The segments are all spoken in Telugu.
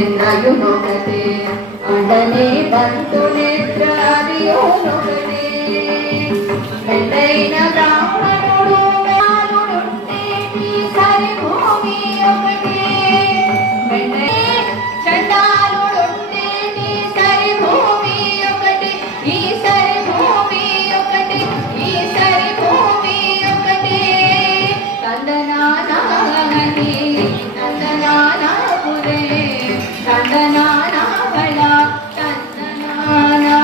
నేత్రయునొకటే అండనే బంతు నేత్రాదియునొకటే మెండైన బ్రాహ్మణుడు వేలుడుంటే ఈ సరి భూమి ఒకటే మెండై చండాలుడుంటే ఈ సరి భూమి ఒకటే ఈ సరి భూమి ఒకటే ఈ సరి భూమి ఒకటే తందనానాగని తందనానాపురే తందనానా భళ తందనానా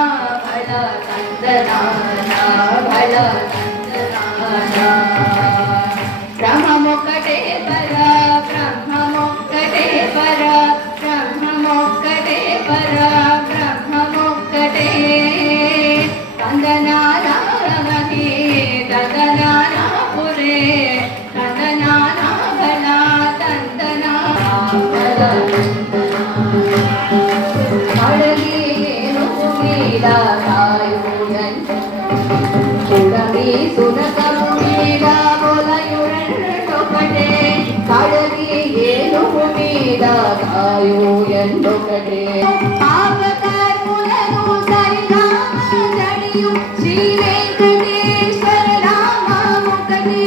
భళ తందనానా భళ తందనానా బ్రహ్మమొక్కటే పర బ్రహ్మమొక్కటే పర బ్రహ్మమొక్కటే పర బ్రహ్మమొక్కటే తందనానాగని తందనానాపురే తందనానా భళ తందనానా భళ అడగేను మీద కాయుడంటే చూడమి సునకము మీద మొలయుడొకటే కడగి ఏనుగు మీద కాయు ఎందొకటే పాపకర్ములను సరినామ జడియు శ్రీ వెంకటేశ్వర నామముకటే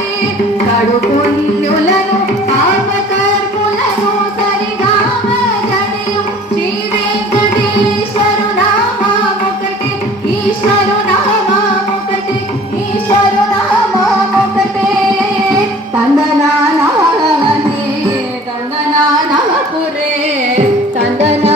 కడు పుణ్యులను పాపకర్ములను సరినామ జడియు శ్రీ వెంకటేశ్వర నామముకటే ఈశ్వరు నామముకటే ఈశ్వరు నామముకటే తందనానాగని తందనానాపురే తందనా